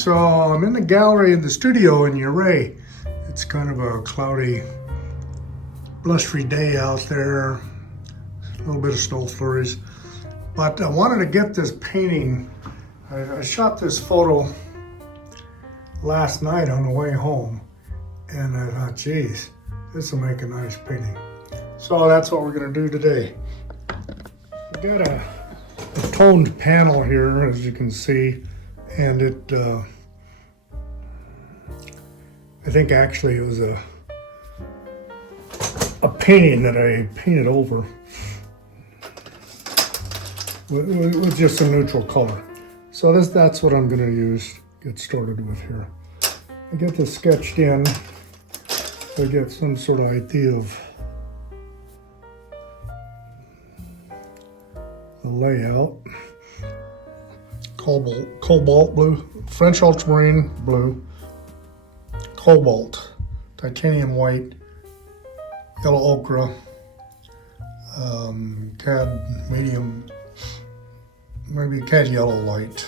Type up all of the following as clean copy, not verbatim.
so I'm in the gallery in the studio in Ouray. It's kind of a cloudy, blustery day out there, a little bit of snow flurries. But I wanted to get this painting. I shot this photo last night on the way home, and I thought, geez, this will make a nice painting. So that's what we're gonna do today. We got a toned panel here, as you can see, and it, I think actually it was a painting that I painted over with just a neutral color. So that's what I'm gonna use, get started with here. I get this sketched in, so I get some sort of idea of the layout. Cobalt blue, French ultramarine blue, cobalt, titanium white, yellow ochre, cad medium, maybe cad yellow light,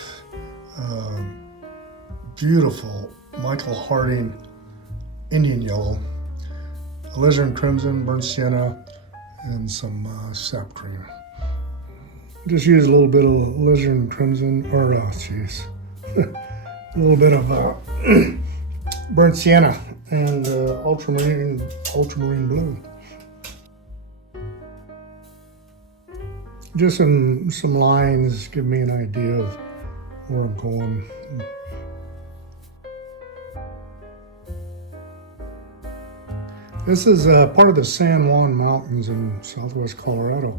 beautiful Michael Harding Indian yellow, alizarin crimson, burnt sienna, and some sap green. Just use a little bit of alizarin crimson, or a little bit of burnt sienna and ultramarine blue. Just some lines give me an idea of where I'm going. This is part of the San Juan Mountains in southwest Colorado.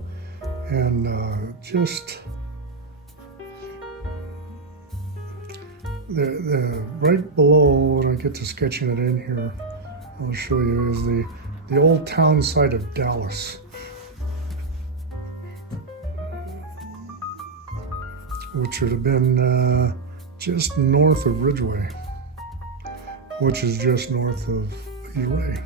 And just the right below, when I get to sketching it in here, I'll show you, is the old town site of Dallas, which would have been just north of Ridgway, which is just north of Ouray.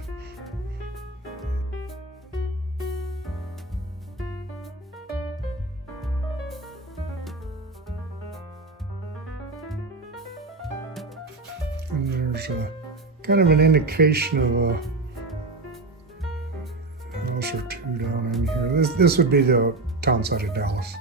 And there's kind of an indication of a house or two down in here. This would be the town site of Dallas.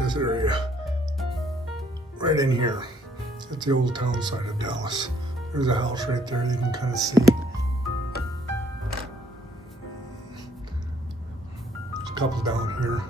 This area, right in here, it's the old town site of Dallas. There's a house right there you can kind of see. Couple down here.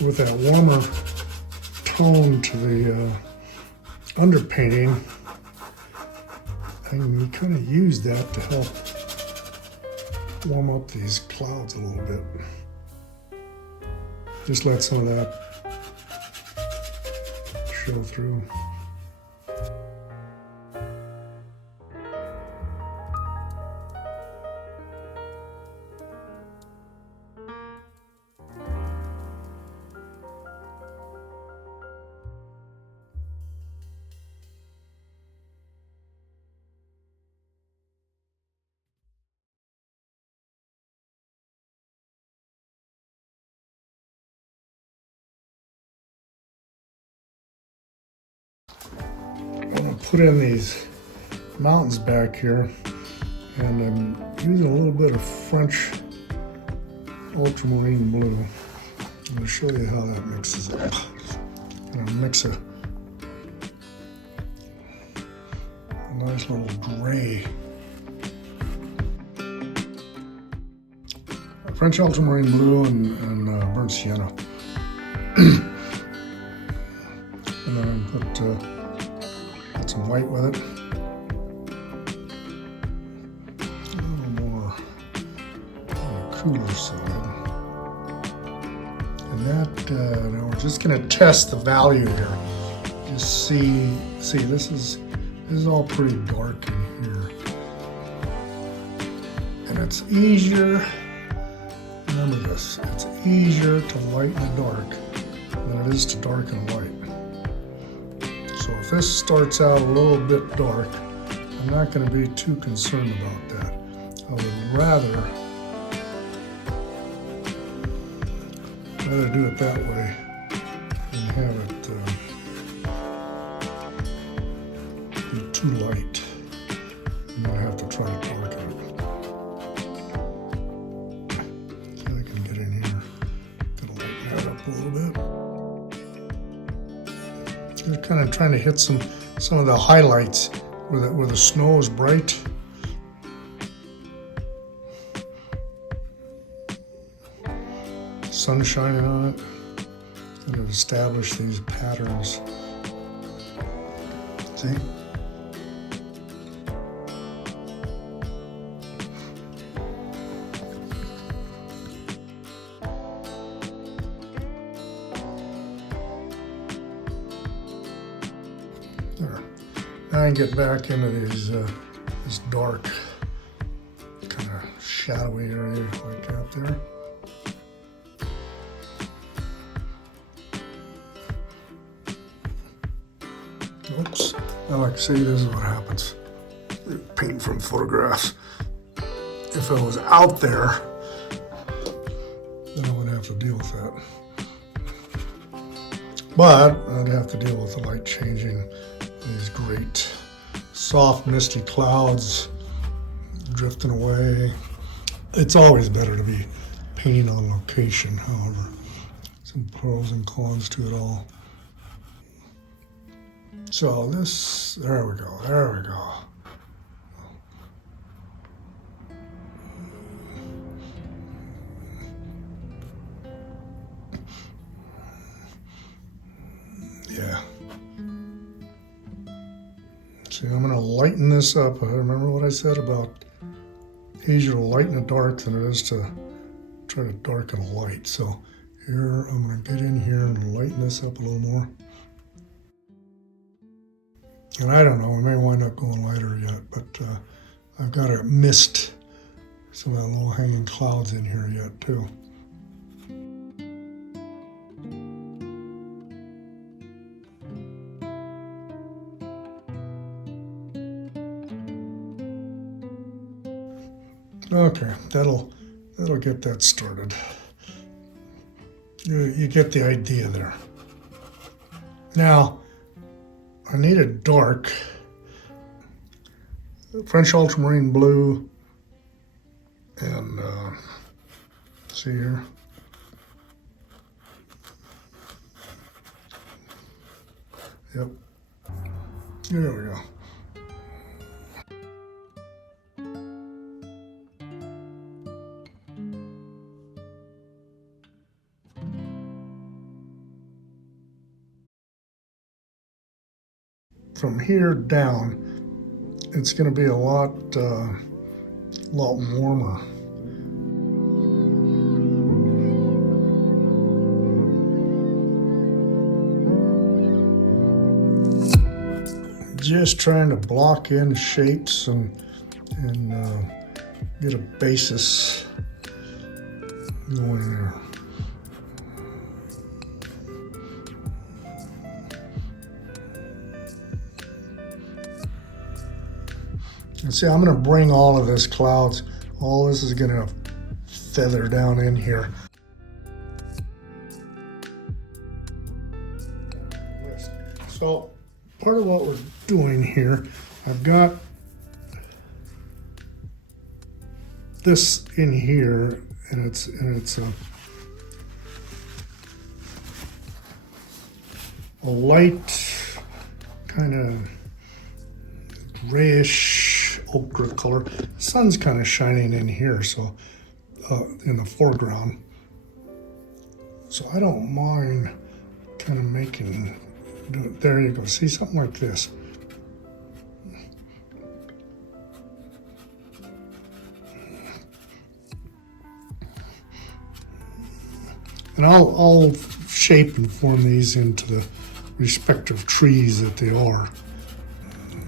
With that warmer tone to the underpainting, and we kind of use that to help warm up these clouds a little bit. Just let some of that show through. I'm going to put in these mountains back here, and I'm using a little bit of French ultramarine blue. I'm going to show you how that mixes up. I'm going to mix a nice little gray. French ultramarine blue and burnt sienna. And then put some white with it. A little more on the cooler side. that, now we're just gonna test the value here. Just see, this is all pretty dark in here. And it's easier, remember this, it's easier to lighten the dark than it is to darken light. So if this starts out a little bit dark, I'm not gonna be too concerned about that. I would rather do it that way than have it be too light and then have to try to darken it. See if I can get in here. Gonna lighten that up a little bit. Just kind of trying to hit some of the highlights where the snow is bright. Sun shining on it, and to establish these patterns. See? There. Now I can get back into these this dark, kind of shadowy area like that there. Oops. Like, see, this is what happens. Paint from photographs. If I was out there, then I wouldn't have to deal with that. But I'd have to deal with the light changing, these great soft misty clouds drifting away. It's always better to be painting on location, however. Some pros and cons to it all. So this, there we go, there we go. Yeah. See, I'm gonna lighten this up. Remember what I said about easier to lighten a dark than it is to try to darken a light. So here, I'm gonna get in here and lighten this up a little more. And I don't know, we may wind up going lighter yet, but I've got to mist some of the low-hanging clouds in here yet too. Okay, that'll get that started. You get the idea there. Now, I need a dark French ultramarine blue, and see here. Yep. There we go. From here down, it's going to be a lot warmer. Just trying to block in shapes and get a basis going there. And see, I'm going to bring all of this clouds, all this is going to feather down in here. So part of what we're doing here, I've got this in here, and it's a light kind of grayish ochre color. The sun's kind of shining in here, so in the foreground. So I don't mind kind of making, there you go, see, something like this. And And I'll shape and form these into the respective trees that they are.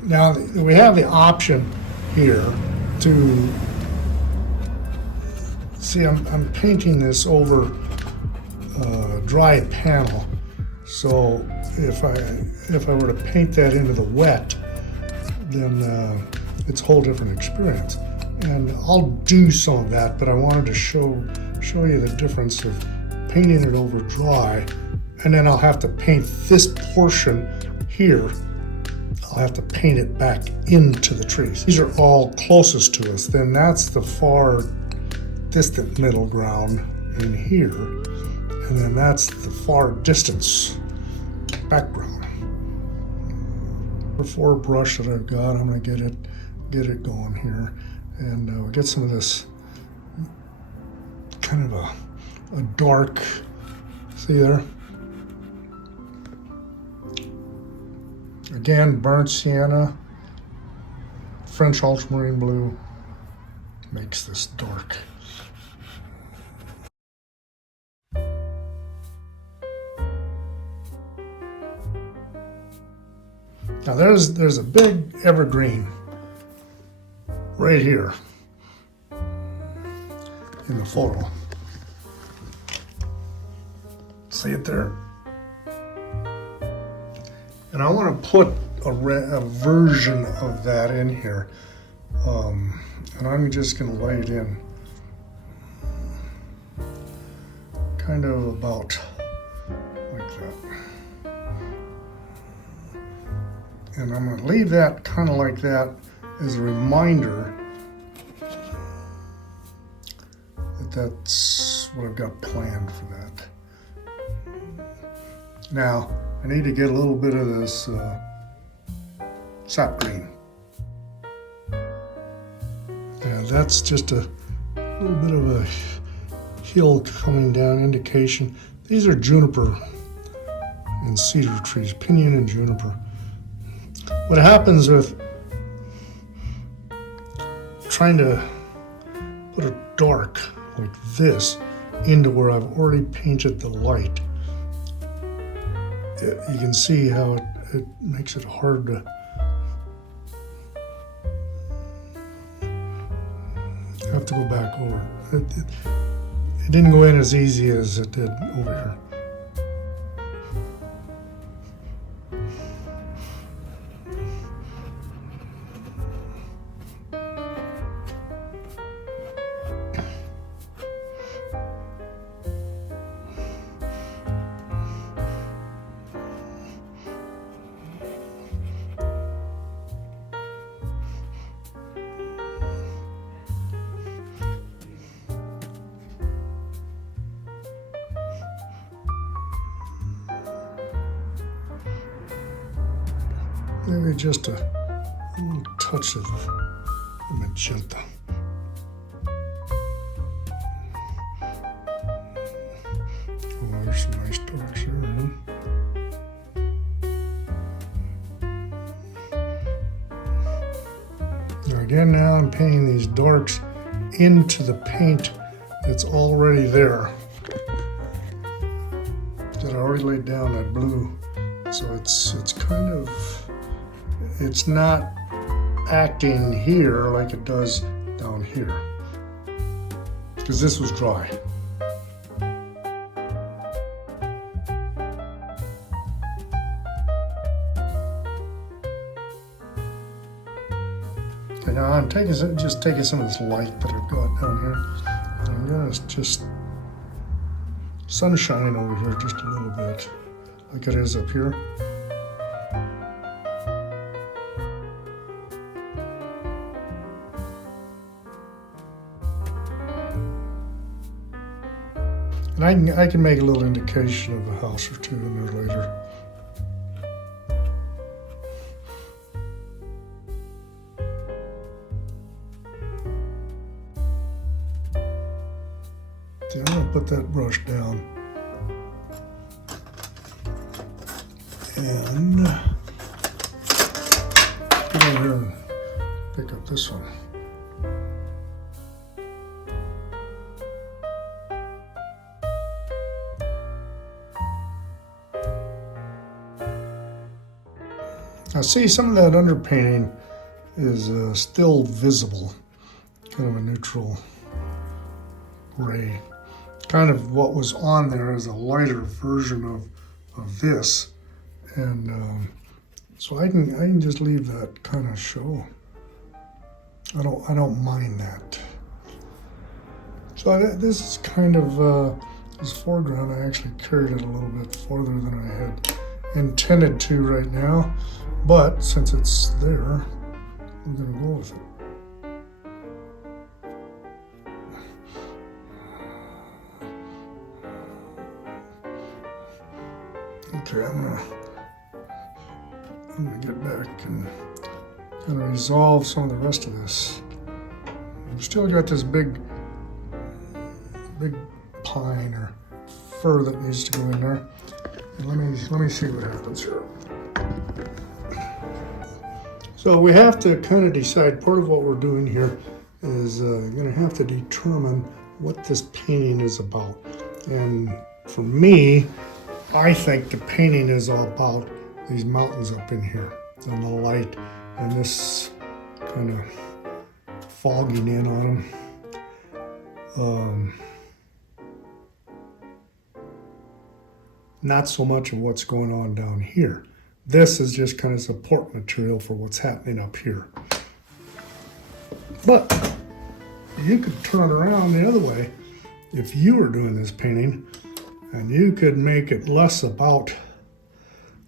Now we have the option here to see, I'm painting this over a dry panel. So if I were to paint that into the wet, then it's a whole different experience. And I'll do some of that, but I wanted to show you the difference of painting it over dry, and then I'll have to paint this portion here. I'll have to paint it back into the trees. These are all closest to us. Then that's the far distant middle ground in here. And then that's the far distance background. The 4 brush that I've got, I'm gonna get it going here. And we'll get some of this kind of a dark, see there? Again, burnt sienna, French ultramarine blue makes this dark. Now there's a big evergreen right here in the photo. See it there? And I want to put a version of that in here. And I'm just going to lay it in kind of about like that. And I'm going to leave that kind of like that as a reminder that that's what I've got planned for that. Now, I need to get a little bit of this sap green. Now that's just a little bit of a hill coming down indication. These are juniper and cedar trees, pinyon and juniper. What happens with trying to put a dark like this into where I've already painted the light, you can see how it makes it hard to have to go back over. It didn't go in as easy as it did over here. Maybe just a little touch of the magenta. Oh, there's some nice darks there, huh? Now I'm painting these darks into the paint that's already there. That I already laid down that blue. So it's kind of, it's not acting here like it does down here, because this was dry. Okay, now I'm just taking some of this light that I've got down here. I'm gonna just sunshine over here just a little bit, like it is up here. And I can make a little indication of a house or two in there later. See, I'm going to put that brush down. And get over here and pick up this one. Now see, some of that underpainting is still visible, kind of a neutral gray. Kind of what was on there is a lighter version of this, and so I can just leave that kind of show. I don't mind that. So this is kind of this foreground. I actually carried it a little bit farther than I had intended to right now, but since it's there, I'm gonna go with it. Okay, I'm gonna get back and kind of resolve some of the rest of this. I've still got this big pine or fir that needs to go in there. And let me see what happens here. So we have to kind of decide, part of what we're doing here is gonna have to determine what this painting is about. And for me, I think the painting is all about these mountains up in here and the light and this kind of fogging in on them. Not so much of what's going on down here. This is just kind of support material for what's happening up here. But you could turn around the other way if you were doing this painting, and you could make it less about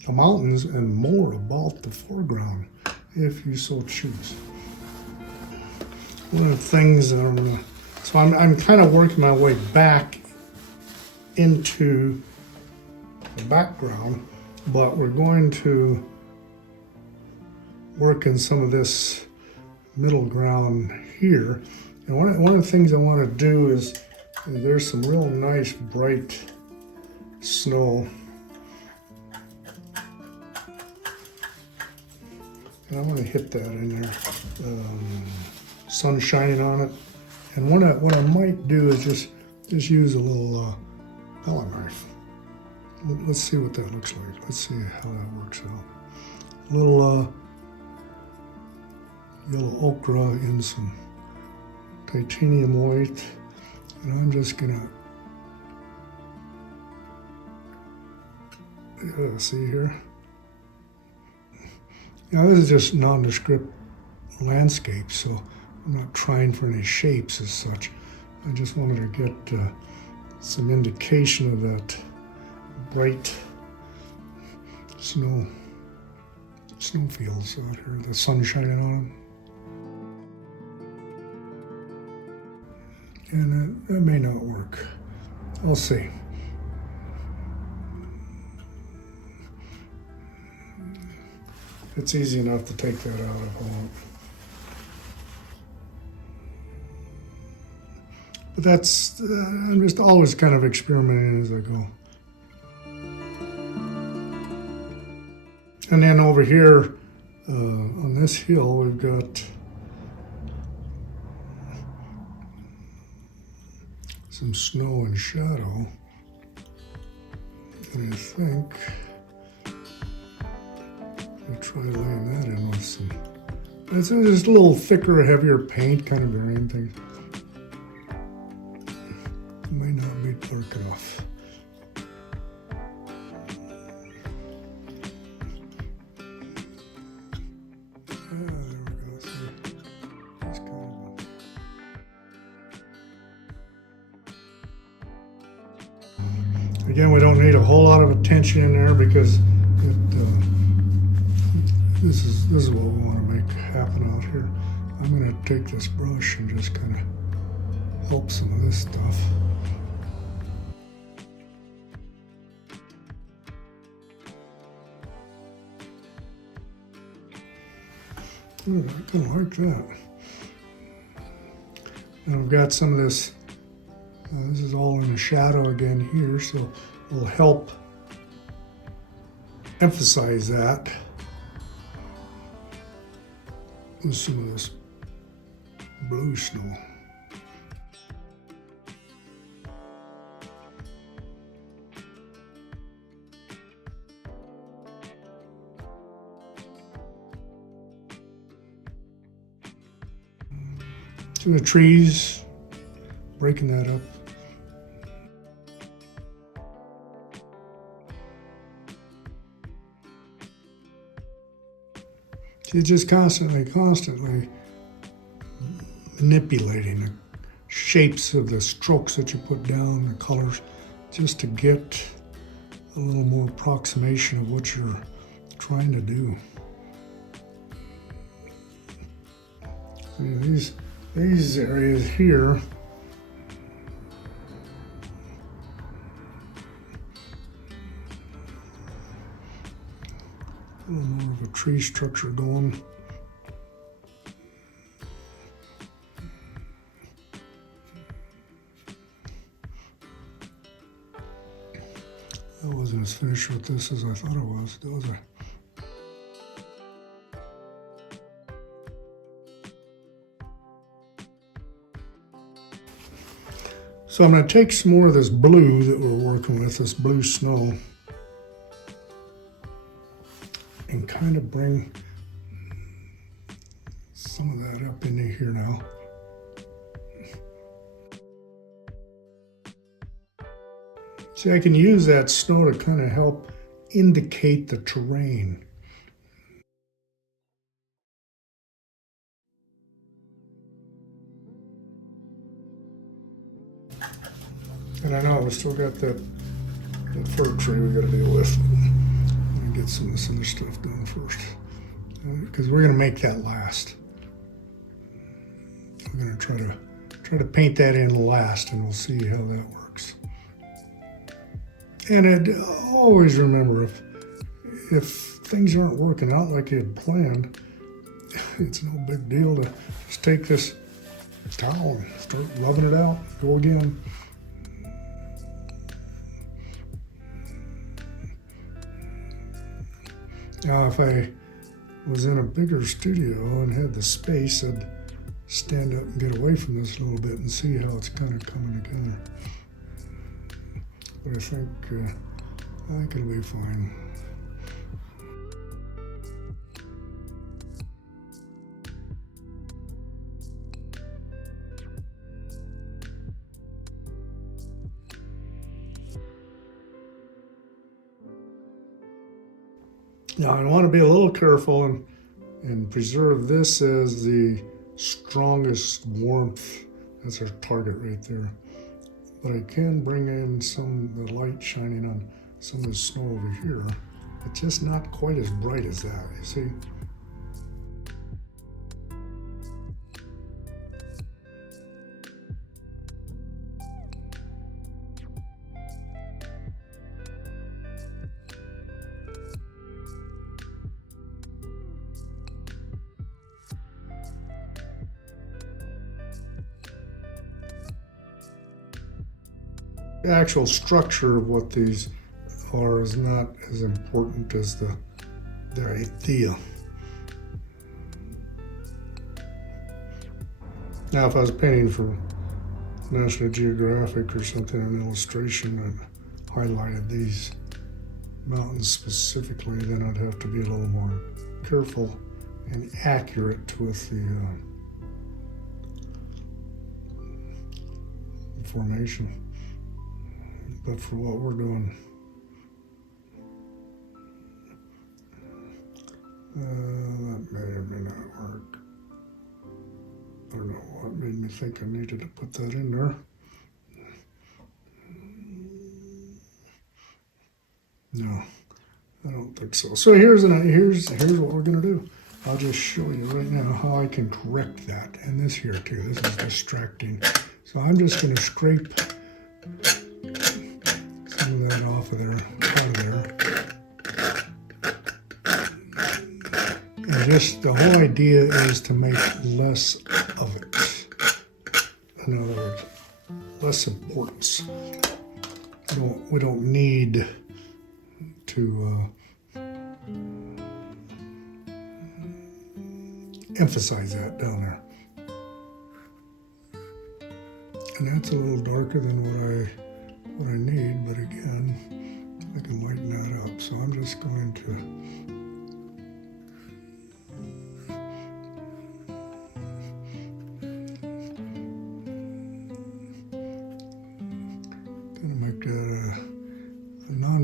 the mountains and more about the foreground if you so choose. One of the things, so I'm kind of working my way back into the background, but we're going to work in some of this middle ground here. And one of the things I want to do is, there's some real nice bright snow. And I'm going to hit that in there. Sun shining on it. And what I might do is just use a little palette knife. Let's see what that looks like. Let's see how that works out. A little yellow ochre in some titanium white. And I'm just gonna, see here. Now this is just nondescript landscape, so I'm not trying for any shapes as such. I just wanted to get some indication of that bright snowfields out here, the sun shining on them. And that may not work. I'll see. It's easy enough to take that out if I want. But that's, I'm just always kind of experimenting as I go. And then over here on this hill, we've got some snow and shadow. And I think I'll try laying that in with some, it's just a little thicker, heavier paint, kind of varying things. It may not be dark enough. Again, we don't need a whole lot of attention in there because this is what we want to make happen out here. I'm going to take this brush and just kind of help some of this stuff. Oh, I kind of like that. And I've got some of this. This is all in the shadow again here, so it'll help emphasize that. And some of this blue snow. So the trees, breaking that up. You're just constantly manipulating the shapes of the strokes that you put down, the colors, just to get a little more approximation of what you're trying to do. See, these areas here, a little more of a tree structure going. I wasn't as finished with this as I thought I was I? So I'm going to take some more of this blue that we're working with, this blue snow, and kind of bring some of that up into here now. See, I can use that snow to kind of help indicate the terrain. And I know we still got that fir tree we got to deal with. Let me get some of this other stuff done first, because we're going to make that last. We're going to try to paint that in last, and we'll see how that works. And I'd always remember, if things aren't working out like you had planned, it's no big deal to just take this towel and start rubbing it out. Go again. Now, if I was in a bigger studio and had the space, I'd stand up and get away from this a little bit and see how it's kind of coming together. But I think it'll be fine. Now I want to be a little careful and preserve this as the strongest warmth. That's our target right there. But I can bring in some of the light shining on some of the snow over here. It's just not quite as bright as that, you see? The actual structure of what these are is not as important as the idea. Now, if I was painting for National Geographic or something, an illustration that highlighted these mountains specifically, then I'd have to be a little more careful and accurate with the formation. But for what we're doing, that may or may not work. I don't know what made me think I needed to put that in there. No, I don't think so. So here's what we're gonna do. I'll just show you right now how I can correct that. And this here too, this is distracting. So I'm just gonna scrape some of that off of there, out of there. And just the whole idea is to make less of it. In other words, less importance. We don't need to emphasize that down there. And that's a little darker than what I need, but again, I can lighten that up. So I'm just going to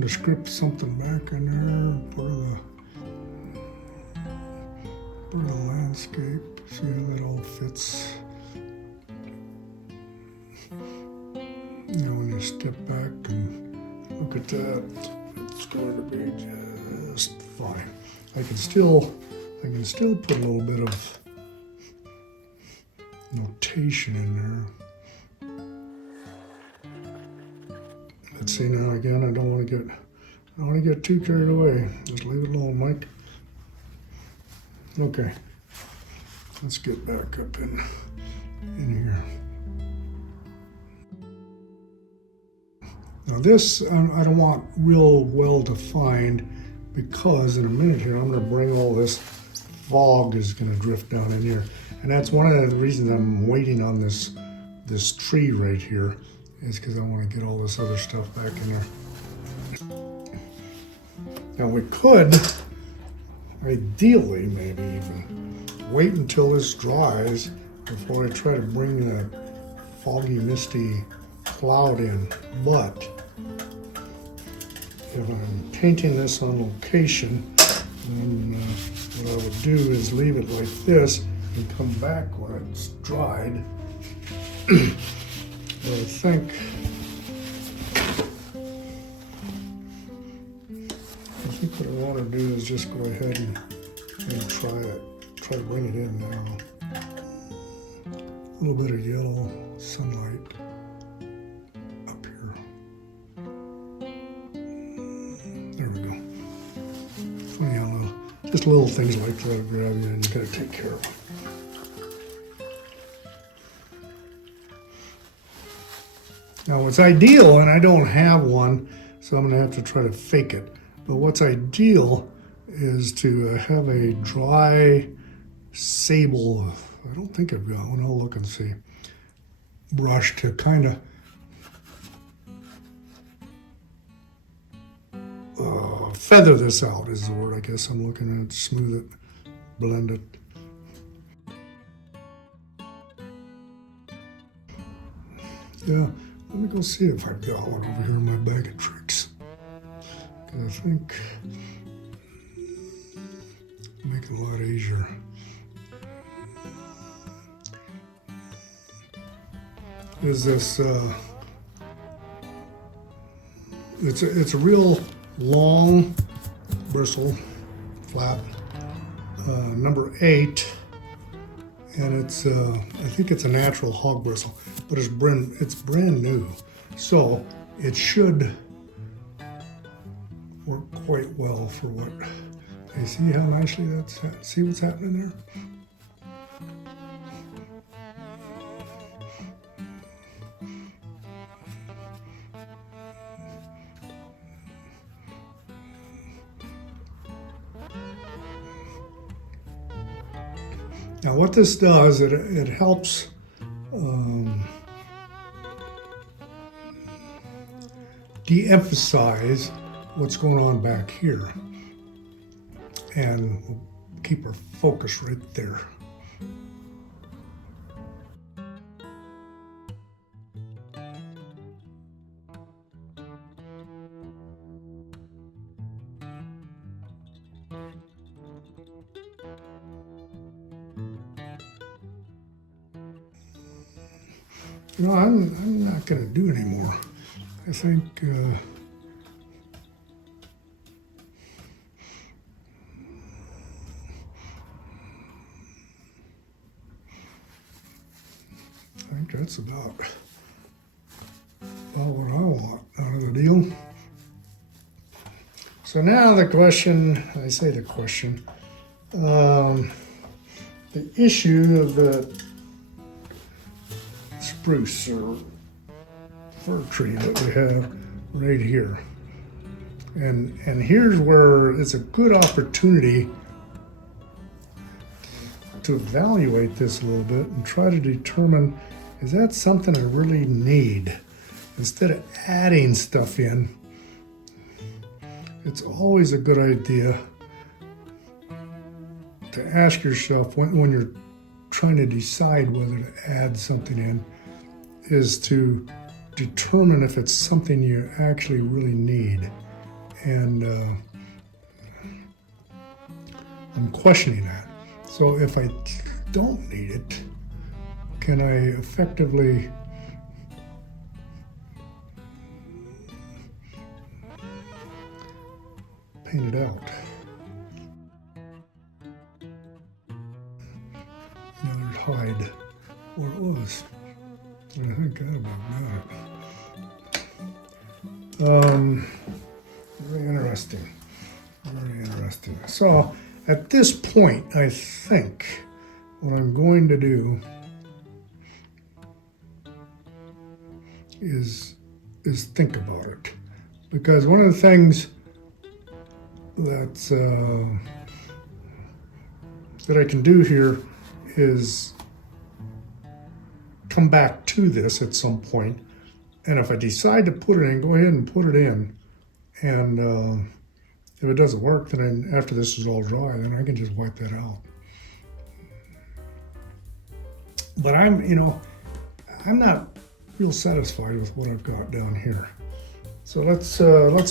to script something back in there, part of the landscape. See how that all fits. When you step back and look at that, it's going to be just fine. I can still put a little bit of notation in there. Let's see now again. I don't want to get too carried away. Just leave it alone, Mike. Okay. Let's get back up in here. Now this I don't want real well defined, because in a minute here I'm going to bring all this fog is going to drift down in here, and that's one of the reasons I'm waiting on this tree right here, is because I want to get all this other stuff back in there. Now we could ideally maybe even wait until this dries before I try to bring that foggy, misty cloud in, but if I'm painting this on location, then what I would do is leave it like this and come back when it's dried. But I think what I want to do is just go ahead and try to bring it in now. A little bit of yellow sunlight up here. There we go. Funny how just little things like that grab you, and you gotta take care of them. Now it's ideal, and I don't have one, so I'm gonna have to try to fake it. But what's ideal is to have a dry sable, I don't think I've got one, I'll look and see, brush to kind of feather this out is the word I guess I'm looking at. Smooth it, blend it. Yeah, let me go see if I've got one over here in my bag of tricks. I think make it a lot easier. Is this? It's a real long bristle, flat, number 8, and it's I think it's a natural hog bristle, but it's brand new, so it should work quite well for what. You see how nicely that's, see what's happening there? Now what this does, it helps de-emphasize what's going on back here, and we'll keep our focus right there. You know, I'm not going to do anymore. I think that's about what I want out of the deal. So now the question, the issue of the spruce or fir tree that we have right here. And here's where it's a good opportunity to evaluate this a little bit and try to determine, is that something I really need? Instead of adding stuff in, it's always a good idea to ask yourself when you're trying to decide whether to add something in, is to determine if it's something you actually really need. and I'm questioning that. So if I don't need it, can I effectively paint it out? Now there's hide where it was. And I think that about got it. Very interesting. Very interesting. So at this point, I think what I'm going to do is think about it, because one of the things that's that I can do here is come back to this at some point, and if I decide to put it in, go ahead and put it in, and if it doesn't work, then after this is all dry, then I can just wipe that out. But I'm not real satisfied with what I've got down here. So let's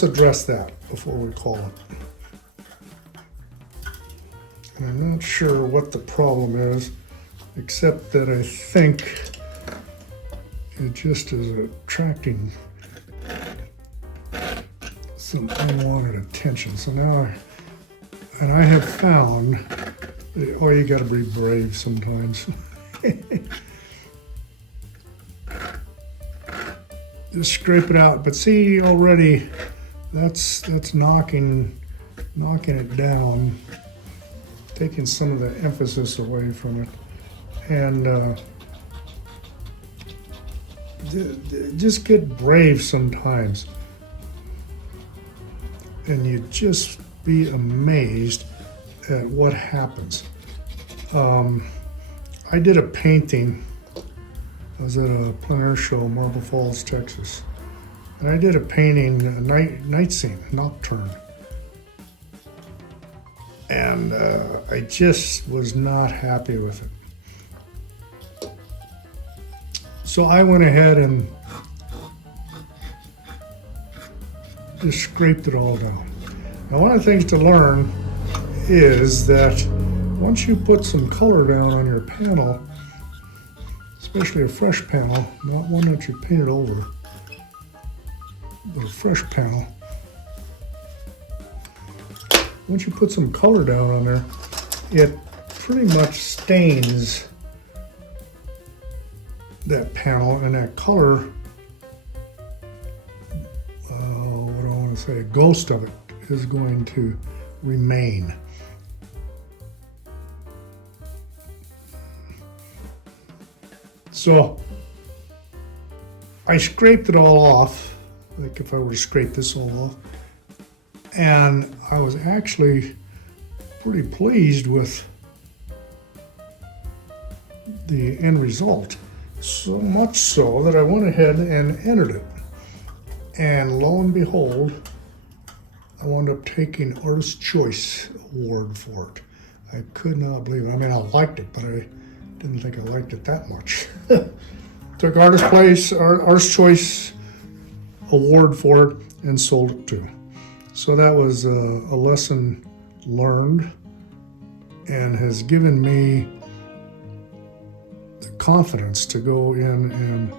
address that before we call it. And I'm not sure what the problem is, except that I think it just is attracting some unwanted attention. So now, and I have found, oh, you gotta be brave sometimes. Just scrape it out, but see already that's knocking it down, taking some of the emphasis away from it, and just get brave sometimes, and you just be amazed at what happens. I did a painting. I was at a plein air show, Marble Falls, Texas, and I did a painting, a night scene, nocturne, and I just was not happy with it. So I went ahead and just scraped it all down. Now, one of the things to learn is that once you put some color down on your panel, especially a fresh panel, not one that you painted over, but a fresh panel. Once you put some color down on there, it pretty much stains that panel, and that color, what do I want to say, a ghost of it is going to remain. So I scraped it all off, like if I were to scrape this all off, and I was actually pretty pleased with the end result. So much so that I went ahead and entered it. And lo and behold, I wound up taking Artist's Choice Award for it. I could not believe it. I mean, I liked it, but I didn't think I liked it that much. Took Artist's Choice Award for it and sold it too. So that was a lesson learned, and has given me the confidence to go in and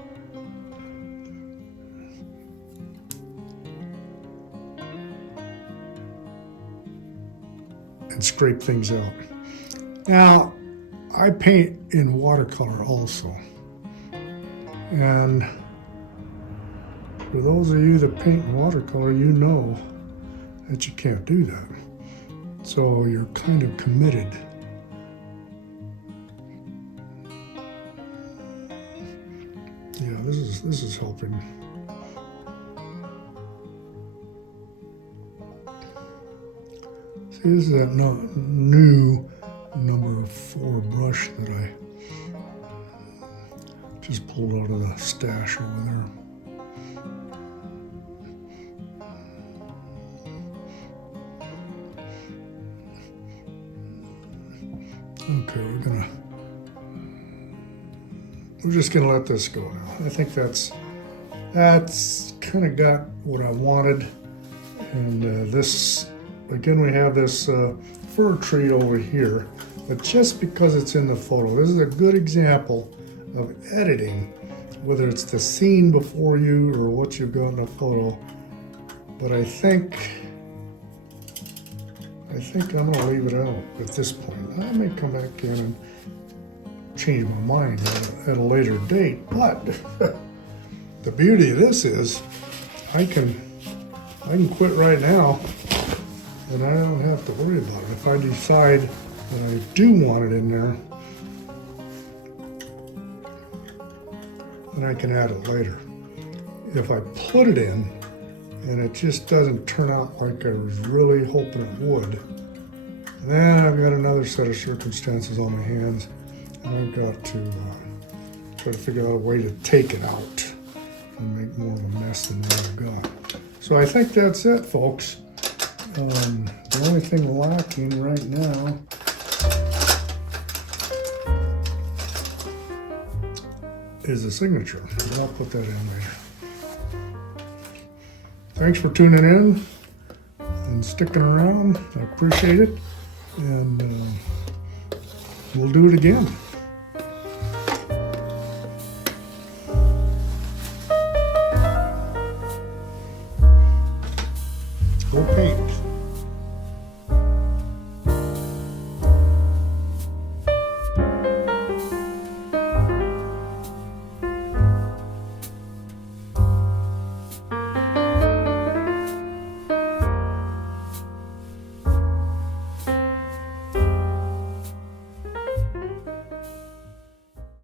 scrape things out. Now, I paint in watercolor also, and for those of you that paint in watercolor, you know that you can't do that. So you're kind of committed. Yeah, this is helping. See, this is that new number 4 brush that I just pulled out of the stash over there. Okay, we're just gonna let this go now. I think that's kind of got what I wanted, And this, again, we have this fir tree over here, but just because it's in the photo, this is a good example of editing, whether it's the scene before you or what you've got in a photo. But I think I'm gonna leave it out at this point. I may come back in and change my mind at a later date, but the beauty of this is I can quit right now and I don't have to worry about it. If I decide that I do want it in there, then I can add it later. If I put it in and it just doesn't turn out like I was really hoping it would, then I've got another set of circumstances on my hands, and I've got to try to figure out a way to take it out and make more of a mess than what I've got. So I think that's it, folks. The only thing lacking right now is a signature, but I'll put that in later. Thanks for tuning in and sticking around. I appreciate it, and we'll do it again. Okay.